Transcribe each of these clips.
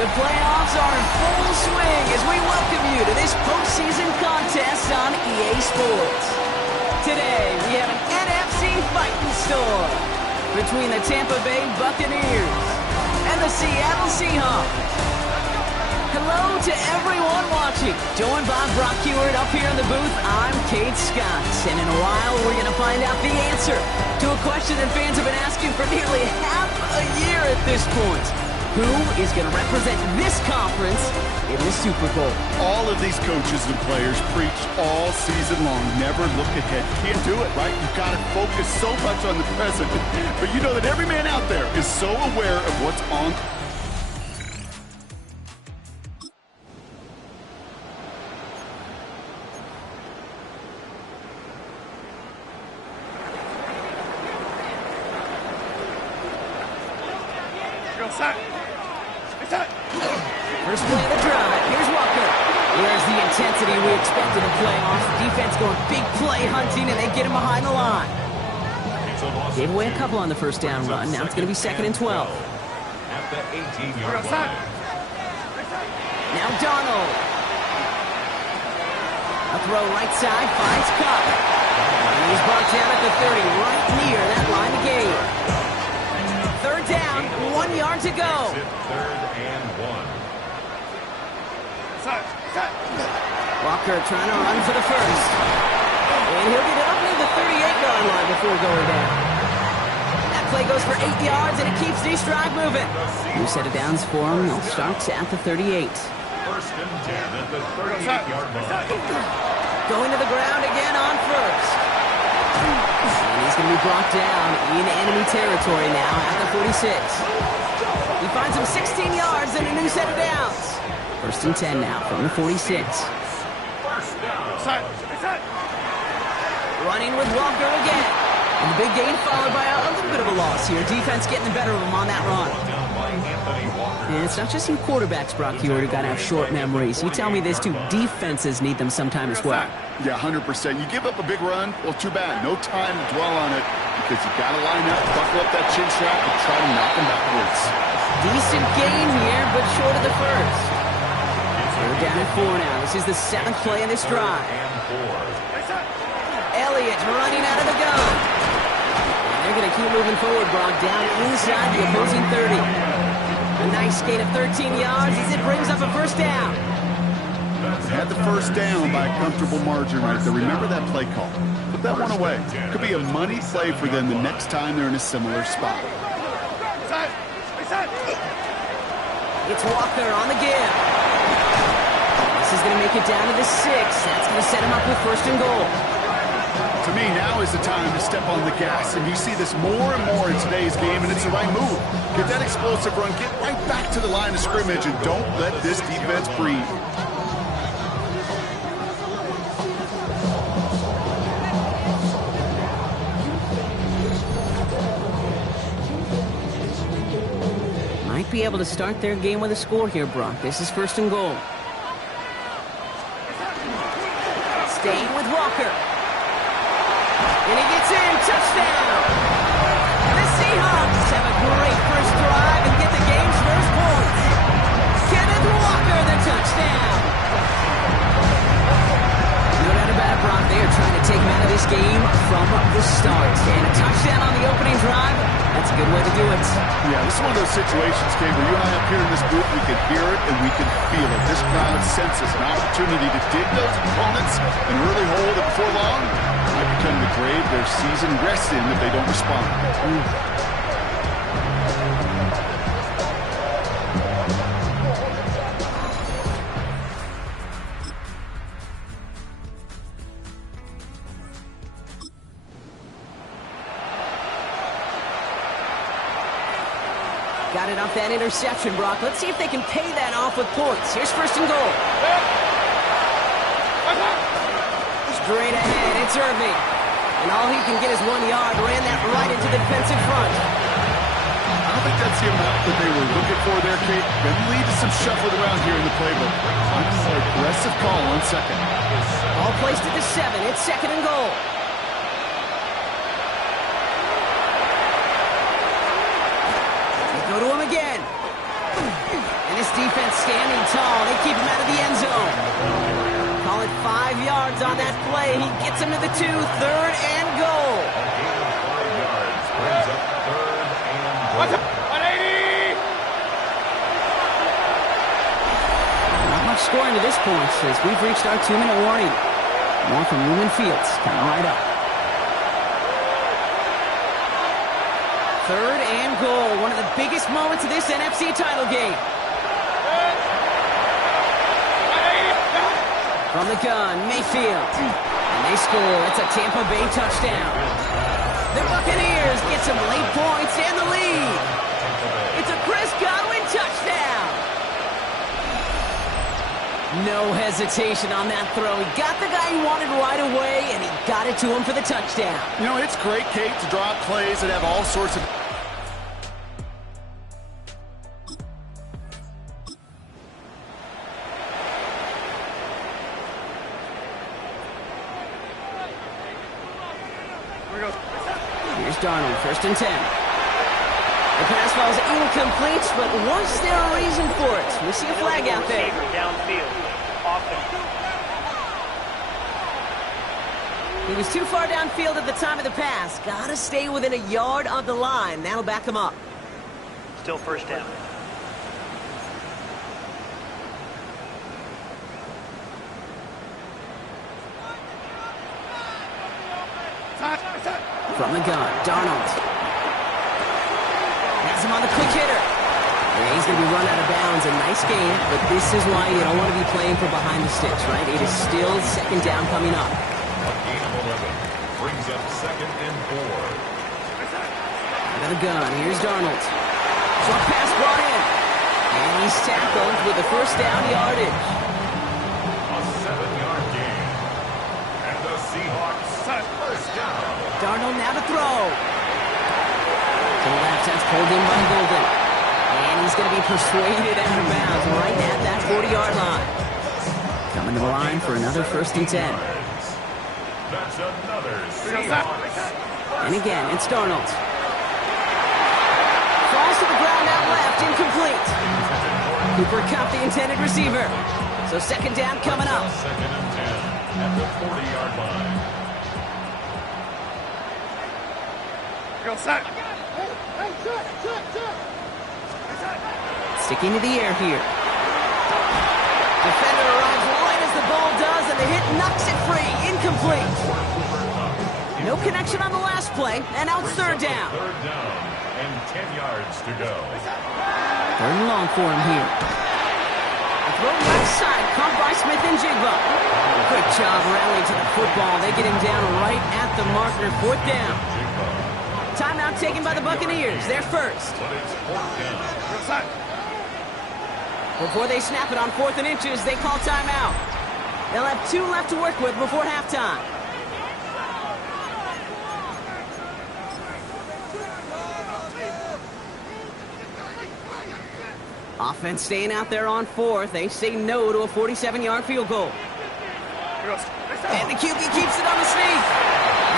The playoffs are in full swing as we welcome you to this postseason contest on EA Sports. Today, we have an NFC fighting storm between the Tampa Bay Buccaneers and the Seattle Seahawks. Hello to everyone watching. Joined by Brock Heward up here in the booth, I'm Kate Scott. And in a while, we're going to find out the answer to a question that fans have been asking for nearly half a year at this point. Who is going to represent this conference in the Super Bowl? All of these coaches and players preach all season long. Never look ahead. Can't do it, right? You've got to focus so much on the present. But you know that every man out there is so aware of what's on. First play of the drive. Here's Walker. There's the intensity we expect in the playoffs. Defense going big play hunting, and they get him behind the line. Gave away a couple on the first down run. Now it's going to be 2nd and 12. At the 18-yard line. Now Donald. A throw right side finds Cup. And he's brought down at the 30, right near that line of game. 3rd down, 1 yard to go. 3rd and 1. Walker trying to run for the first. And he'll get it up near the 38-yard line before going down. That play goes for 8 yards, and it keeps this drive moving. New set of downs for him. They'll start at the 38. 1st and 10 at the 38-yard line. Going to the ground again on first. And he's going to be brought down in enemy territory now at the 46. He finds him 16 yards and a new set of downs. 1st and 10 now from the 46. Running with Walker again. And the big gain followed by a little bit of a loss here. Defense getting the better of him on that run. And it's not just you quarterbacks, Brock Heward, who got to have short memories. You tell me this too, defenses need them sometime as well. Yeah, 100%. You give up a big run, well, too bad. No time to dwell on it because you got to line up, buckle up that chin strap, and try to knock them backwards. Decent gain here, but short of the first. We're down at 4 now. This is the 7th play of this drive. Elliott running out of the gun. And they're going to keep moving forward, Brock, down inside the opposing 30. A nice gain of 13 yards as it brings up a 1st down. Had the 1st down by a comfortable margin right there. Remember that play call. Put that one away. Could be a money play for them the next time they're in a similar spot. It's Walker on the give. This is going to make it down to the 6. That's going to set him up with 1st and goal. To me, now is the time to step on the gas, and you see this more and more in today's game, and it's the right move. Get that explosive run, get right back to the line of scrimmage, and don't let this defense breathe. Might be able to start their game with a score here, Brock. This is 1st and goal. Staying with Walker. And he gets in. Touchdown. And the Seahawks have a great first drive and get the game's first points. Kenneth Walker, the touchdown. No doubt about it, Brock. They are trying to take him out of this game from the start. And a touchdown on the opening drive, that's a good way to do it. Yeah, this is one of those situations, Kate, where you and I up here in this booth, we can hear it and we can feel it. This crowd senses an opportunity to dig those opponents an early hole that before long might become the grave their season rests in if they don't respond. Got it off that interception, Brock. Let's see if they can pay that off with points. Here's 1st and goal. Straight ahead, it's Irving. And all he can get is 1 yard. Ran that right into the defensive front. I don't think that's the amount that they were looking for there, Kate. Going to lead to some shuffling around here in the playbook. An aggressive call on 2nd. Ball placed at the 7. It's 2nd and goal. Go to him again. And this defense gets him to the 2, 3rd and goal. A gain of 5 yards brings up 3rd and goal. 180! Not much scoring to this point as we've reached our 2-minute warning. More from Lumen Fields coming right up. 3rd and goal, one of the biggest moments of this NFC title game. From the gun, Mayfield. And they score. It's a Tampa Bay touchdown. The Buccaneers get some late points and the lead. It's a Chris Godwin touchdown. No hesitation on that throw. He got the guy he wanted right away, and he got it to him for the touchdown. You know, it's great, Kate, to draw up plays that have all sorts of... Here's Darnold, 1st and 10. The pass falls incomplete, but was there a reason for it? We see a flag out there. He was too far downfield at the time of the pass. Gotta stay within a yard of the line. That'll back him up. Still 1st down. From the gun, Darnold. Has him on the quick hitter. Yeah, he's going to be run out of bounds. A nice game, but this is why you don't want to be playing for behind the sticks, right? It is still 2nd down coming up. A gain of 11 brings up 2nd and 4. Out of the gun, here's Darnold. Short pass brought in. And he's tackled with the 1st down yardage. A 7-yard gain. And the Seahawks 1st down. Darnold now to throw. To the left, that's pulled in by Golden. And he's going to be persuaded out of bounds right at that 40-yard line. Coming to the line for another 1st and 10. That's another Seahawks. And again, it's Darnold. Falls to the ground out left, incomplete. Cooper Kupp, the intended receiver. So 2nd down coming up. 2nd and 10 at the 40-yard line. Sticking to the air here. Defender arrives right as the ball does, and the hit knocks it free. Incomplete. No connection on the last play, and now it's 3rd down. 3rd down and 10 yards to go. 3rd and long for him here. A throw left side, caught by Smith and Jigba. Good job rallying to the football. They get him down right at the marker. 4th down. Timeout taken by the Buccaneers. They're first. But it's 4th down. Before they snap it on 4th and inches, they call timeout. They'll have 2 left to work with before halftime. Offense staying out there on 4th. They say no to a 47-yard field goal. And the QB keeps it on the sneak.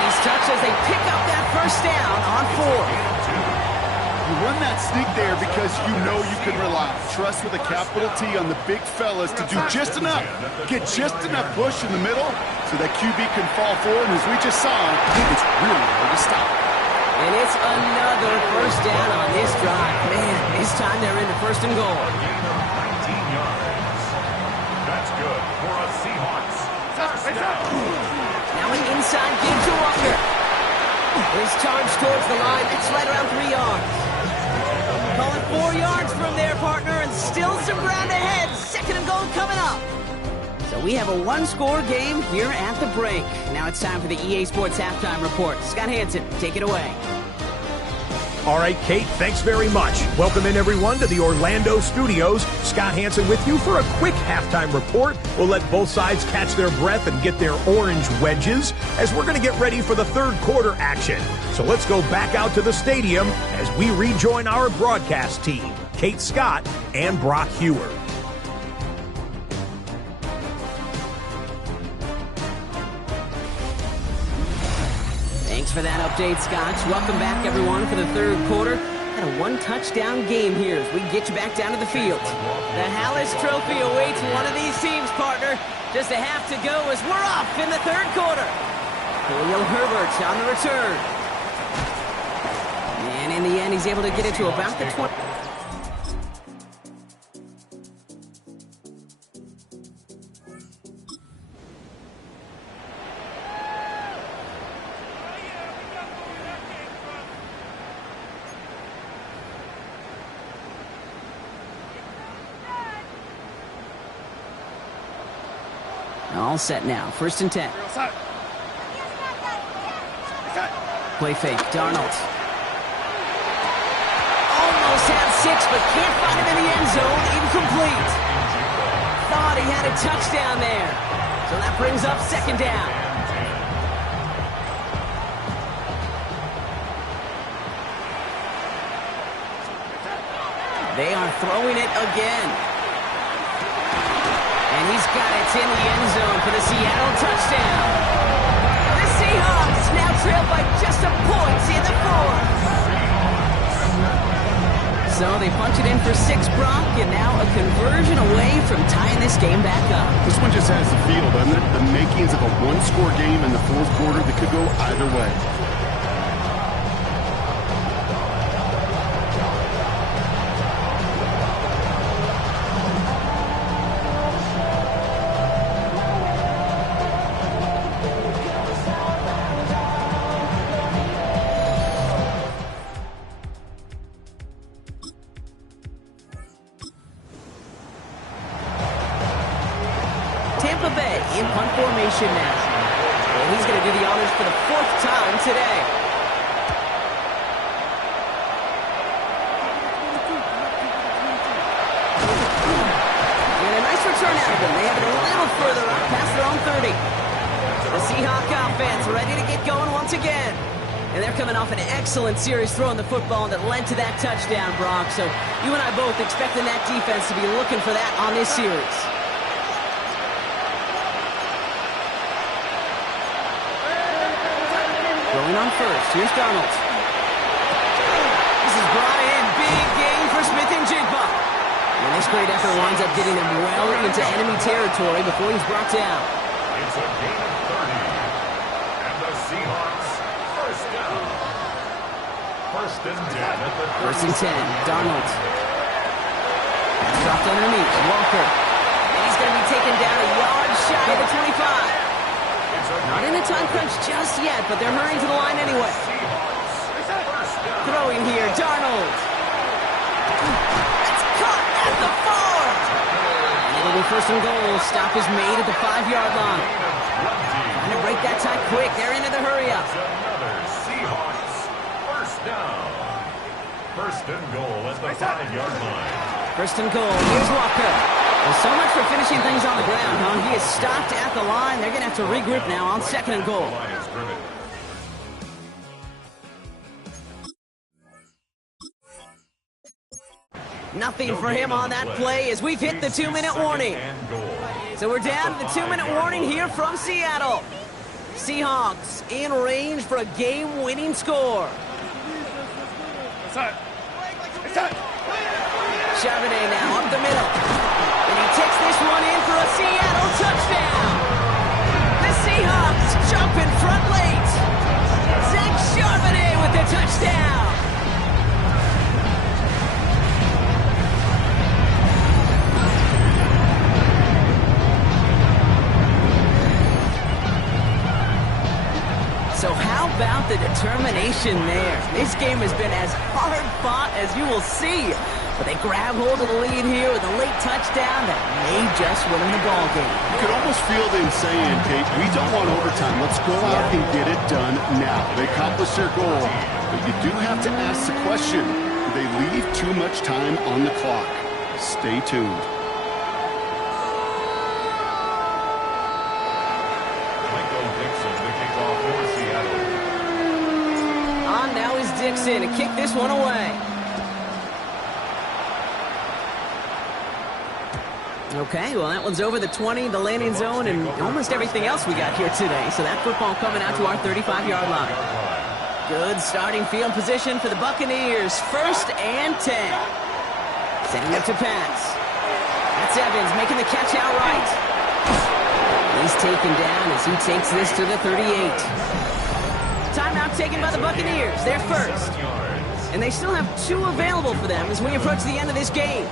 These touches, they pick up that 1st down on 4th. You run that sneak there because you know you can rely. Trust with a capital T on the big fellas to do just enough. Get just enough push in the middle so that QB can fall forward. And as we just saw, it's really hard to stop. And it's another 1st down on this drive. Man, this time they're into 1st and goal. A gain of 19 yards. That's good for a Seahawks 1st down. Now an inside give to Walker. His charge towards the line. It's right around 3 yards. Call it 4 yards from there, partner, and still some ground ahead. 2nd and goal coming up. So we have a 1-score game here at the break. Now it's time for the EA Sports Halftime Report. Scott Hansen, take it away. All right, Kate, thanks very much. Welcome in, everyone, to the Orlando studios. Scott Hansen with you for a quick halftime report. We'll let both sides catch their breath and get their orange wedges as we're going to get ready for the 3rd quarter action. So let's go back out to the stadium as we rejoin our broadcast team, Kate Scott and Brock Hewer. Thanks for that update, Scott. Welcome back, everyone, for the 3rd quarter. Got a 1-touchdown game here as we get you back down to the field. The Hallis Trophy awaits one of these teams, partner. Just a half to go as we're off in the 3rd quarter. Khalil Herbert on the return. And in the end, he's able to get it to about the 20. All set now. 1st and 10. Play fake. Darnold. Almost had 6, but can't find him in the end zone. Incomplete. Thought he had a touchdown there. So that brings up 2nd down. They are throwing it again. And he's got it in the end zone for the Seattle touchdown. The Seahawks now trail by just a point in the 4th. So they punch it in for 6, Brock, and now a conversion away from tying this game back up. This one just has the feel, doesn't it? The makings of a one-score game in the 4th quarter that could go either way. Tampa Bay in punt formation now. And he's going to do the honors for the 4th time today. And a nice return out of him. They have it a little further up past their own 30. The Seahawk offense ready to get going once again. And they're coming off an excellent series throwing the football that led to that touchdown, Brock. So you and I both expecting that defense to be looking for that on this series. Going on first. Here's Darnold. This is brought in. Big gain for Smith and Jigba. And this great effort winds up getting him well into enemy territory before he's brought down. It's a gain of 30. And the Seahawks, 1st down. 1st and 10 at the 1st and 10. Darnold. Dropped underneath. Walker. And he's going to be taken down a yard shy of the 25. Not in a time crunch just yet, but they're hurrying to the line anyway. Throwing here, Darnold. It's caught at the 4. And it'll be 1st and goal. Stop is made at the 5-yard line. Trying to break that tie quick. They're into the hurry-up. Another Seahawks, 1st down. 1st and goal at the 5-yard line. 1st and goal. Here's Walker. Well, so much for finishing things on the ground, huh? He is stopped at the line. They're going to have to regroup now on 2nd and goal. Nothing for him on that play as we've hit the 2-minute warning. So we're down to the 2-minute warning here from Seattle. Seahawks in range for a game-winning score. Charbonnet now up the middle. And he takes this one in for a Seattle touchdown. The Seahawks jump in front late. Zach Charbonnet with the touchdown. So how about the determination there? This game has been as hard fought as you will see. But they grab hold of the lead here with a late touchdown that may just win them the ball game. You could almost feel them saying, Kate, we don't want overtime. Let's go out and get it done now. They accomplished their goal, but you do have to ask the question, do they leave too much time on the clock? Stay tuned. On now is Dixon to kick this one away. Okay, well, that one's over the 20, the landing zone, and almost everything else we got here today. So that football coming out to our 35-yard line. Good starting field position for the Buccaneers. 1st and 10. Setting up to pass. That's Evans making the catch outright. He's taken down as he takes this to the 38. Timeout taken by the Buccaneers. They're first. And they still have 2 available for them as we approach the end of this game.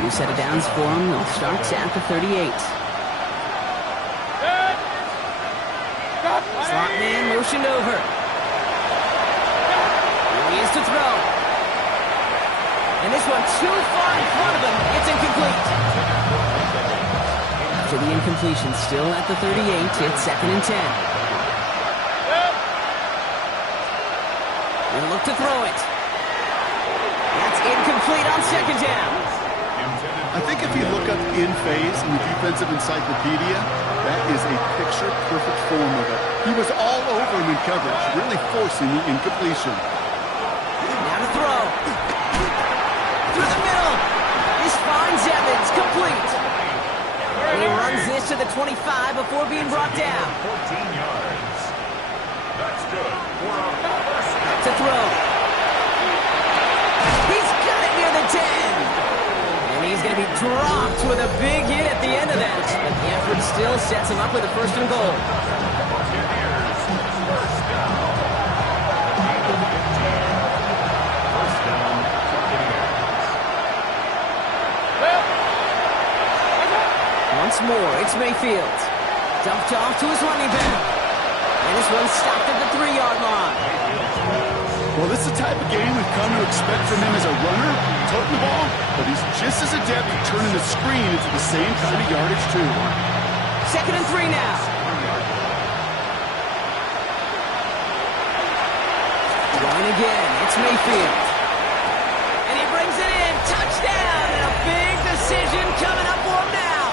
New set of downs for them. They'll start at the 38. Slot man motioned over. Here he is to throw. And this one too far in front of him. It's incomplete. After the incompletion, still at the 38. It's 2nd and 10. They'll look to throw it. That's incomplete on 2nd down. I think if you look up in phase in the defensive encyclopedia, that is a picture-perfect form of it. He was all over him in coverage, really forcing the incompletion. Now to throw. Through the middle. This finds Evans, complete. And he runs this to the 25 before being brought down. 14 yards. That's good. To throw. He's got it near the 10. And he's going to be dropped with a big hit at the end of that. But the effort still sets him up with a 1st and goal. Buccaneers, first down. First down, Buccaneers. Once more, it's Mayfield. Dumped off to his running back. And this one stopped at the 3-yard line. Well, this is the type of game we've come to expect from him as a runner, toting the ball, but he's just as adept at turning the screen into the same kind of yardage, too. 2nd and 3 now. Going again, it's Mayfield. And he brings it in, touchdown, and a big decision coming up for him now.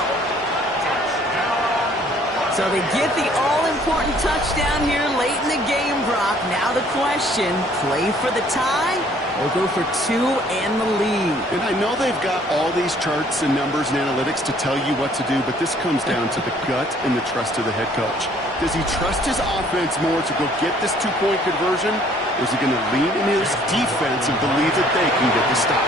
So they get the all-important touchdown here late in the game, Brock. Now the question, play for the tie or go for 2 and the lead? And I know they've got all these charts and numbers and analytics to tell you what to do, but this comes down to the gut and the trust of the head coach. Does he trust his offense more to go get this 2-point conversion, or is he going to lean into his defense and believe that they can get the stop?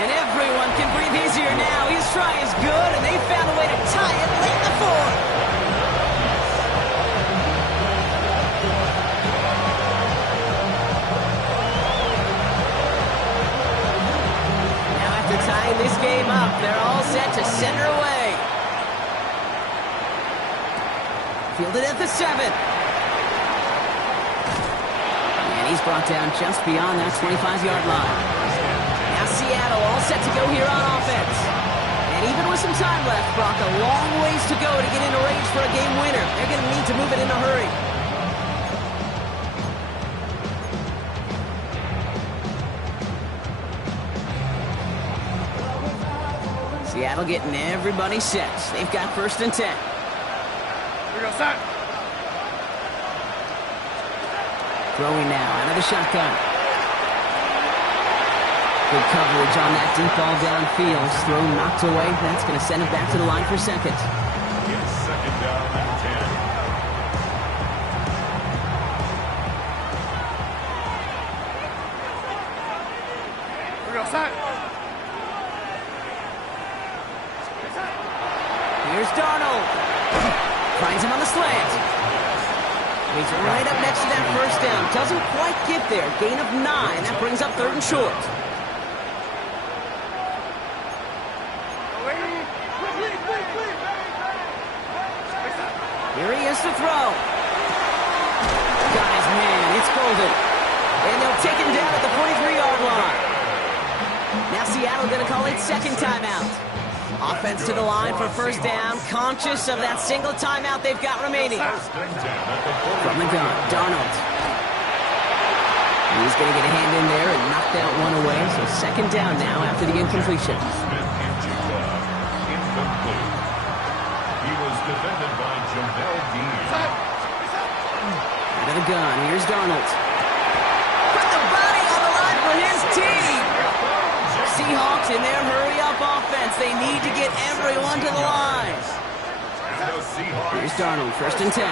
And everyone can breathe easier now. His try is good, and they found a way to tie it late in the 4th. Now after tying this game up, they're all set to send her away. Fielded at the 7. And he's brought down just beyond that 25-yard line. Now Seattle all set to go here on offense. And even with some time left, Brock, a long ways to go to get into range for a game winner. They're going to need to move it in a hurry. Seattle getting everybody set. They've got 1st and 10. Here we go, set. Throwing now out of the shotgun. Good coverage on that deep ball downfield. Throw knocked away. That's going to send it back to the line for 2nd. It's 2nd down and 10. Here we go, set. Here's Darnold. Finds him on the slant. He's right up next to that 1st down. Doesn't quite get there. Gain of 9. That brings up 3rd and short. Here he is to throw. Got his man. It's golden. And they'll take him down at the 43-yard line. Now Seattle going to call it 2nd timeout. Offense to the line for 1st down. Conscious of that single timeout they've got remaining. From the gun, Darnold. He's going to get a hand in there and knock that one away. So 2nd down now after the incompletion. Defended by Jamel Dean. Out of the gun, here's Darnold. Put the body on the line for his team. Seahawks in their hurry-up offense. They need to get everyone to the line. Here's Darnold, 1st and 10.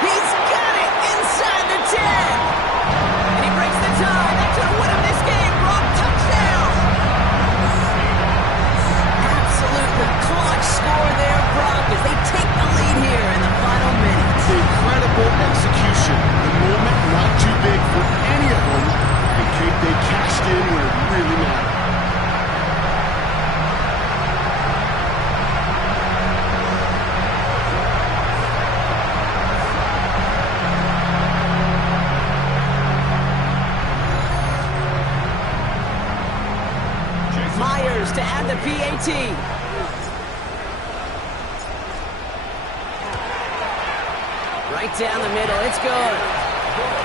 He's got it inside the 10. And he breaks the tie. That could win him this team. Right down the middle, it's good.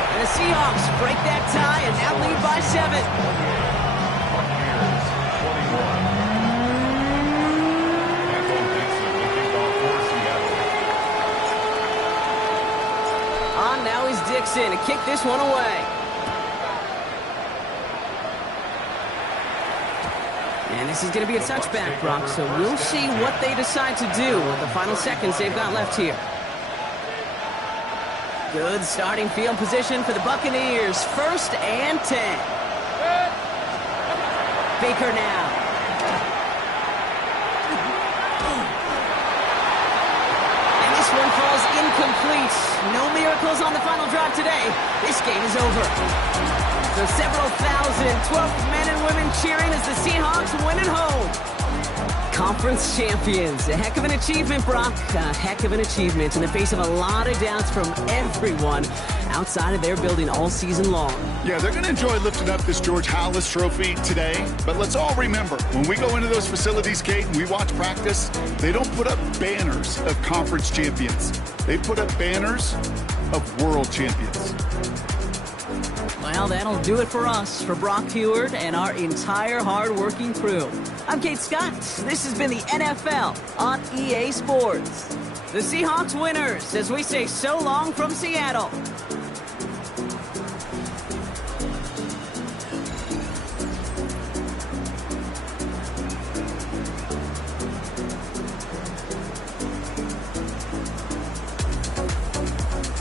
And the Seahawks break that tie and now lead by 7. Buccaneers 21. Anthony Dixon will kick off for Seattle. On now is Dixon to kick this one away. And this is going to be a touchback, Brock, so we'll see what they decide to do with the final seconds they've got left here. Good starting field position for the Buccaneers. 1st and 10. Baker now. And this one falls incomplete. No miracles on the final drive today. This game is over. So several thousand 12th men and women cheering as the Seahawks win at home. Conference champions. A heck of an achievement, Brock. A heck of an achievement in the face of a lot of doubts from everyone outside of their building all season long. Yeah, they're going to enjoy lifting up this George Halas trophy today. But let's all remember, when we go into those facilities, Kate, and we watch practice, they don't put up banners of conference champions. They put up banners of world champions. Well, that'll do it for us, for Brock Heward and our entire hard-working crew. I'm Kate Scott. This has been the NFL on EA Sports. The Seahawks winners as we say so long from Seattle.